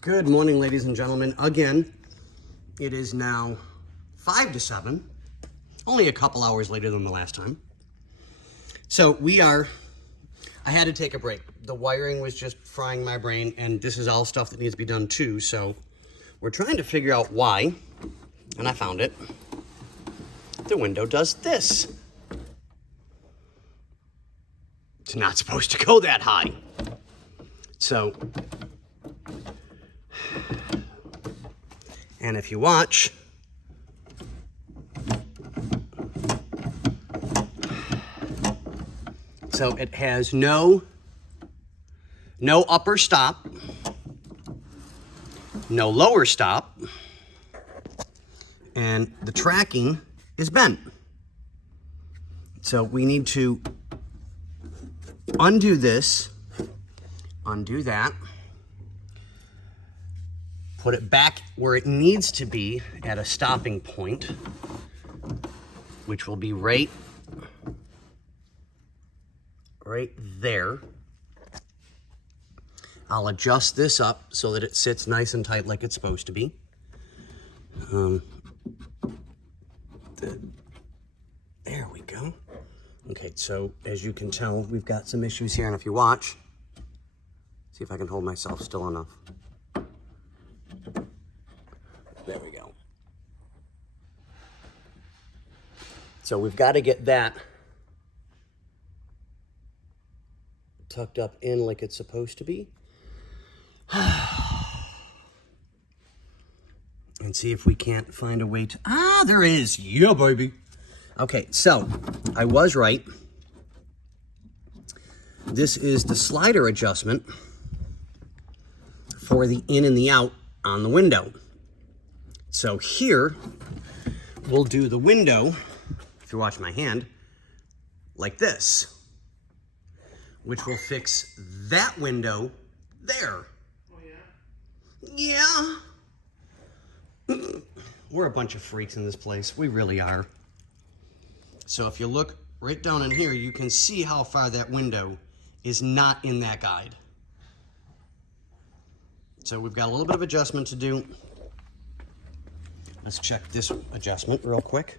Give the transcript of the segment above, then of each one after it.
Good morning, ladies and gentlemen. Again, it is now 5 to 7, only a couple hours later than the last time. So I had to take a break. The wiring was just frying my brain, and this is all stuff that needs to be done too. So we're trying to figure out why, and I found it. The window does this. It's not supposed to go that high. So, and if you watch, so it has no upper stop, no lower stop, and the tracking is bent. So we need to undo this, undo that, put it back where it needs to be at a stopping point, which will be right there. I'll adjust this up so that it sits nice and tight like it's supposed to be. There we go. Okay, so as you can tell, we've got some issues here, and if you watch, see if I can hold myself still enough. There we go. So we've got to get that tucked up in like it's supposed to be. And see if we can't find a way to... Ah, there is. Yeah, baby. Okay, so I was right. This is the slider adjustment for the in and the out on the window. So here, we'll do the window, if you watch my hand, like this, which will fix that window there. Oh, yeah? Yeah. We're a bunch of freaks in this place. We really are. So if you look right down in here, you can see how far that window is not in that guide. So we've got a little bit of adjustment to do. Let's check this adjustment real quick.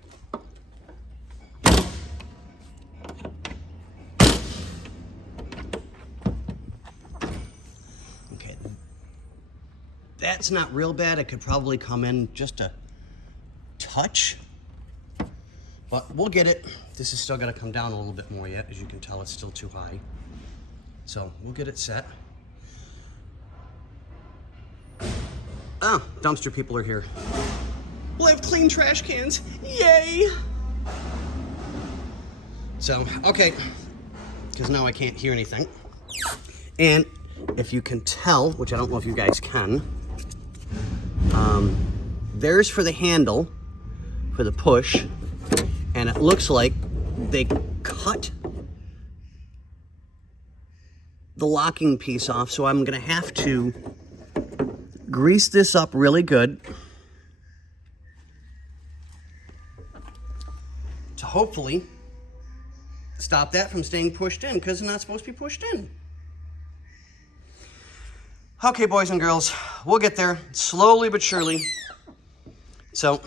Okay, that's not real bad. It could probably come in just a touch, but we'll get it. This is still gonna come down a little bit more yet. As you can tell, it's still too high. So we'll get it set. Oh, dumpster people are here. We'll have clean trash cans. Yay! So, okay, because now I can't hear anything. And if you can tell, which I don't know if you guys can, there's for the handle, for the push, and it looks like they cut the locking piece off, so I'm gonna have to grease this up really good to hopefully stop that from staying pushed in, because it's not supposed to be pushed in. Okay, boys and girls, we'll get there slowly but surely. So,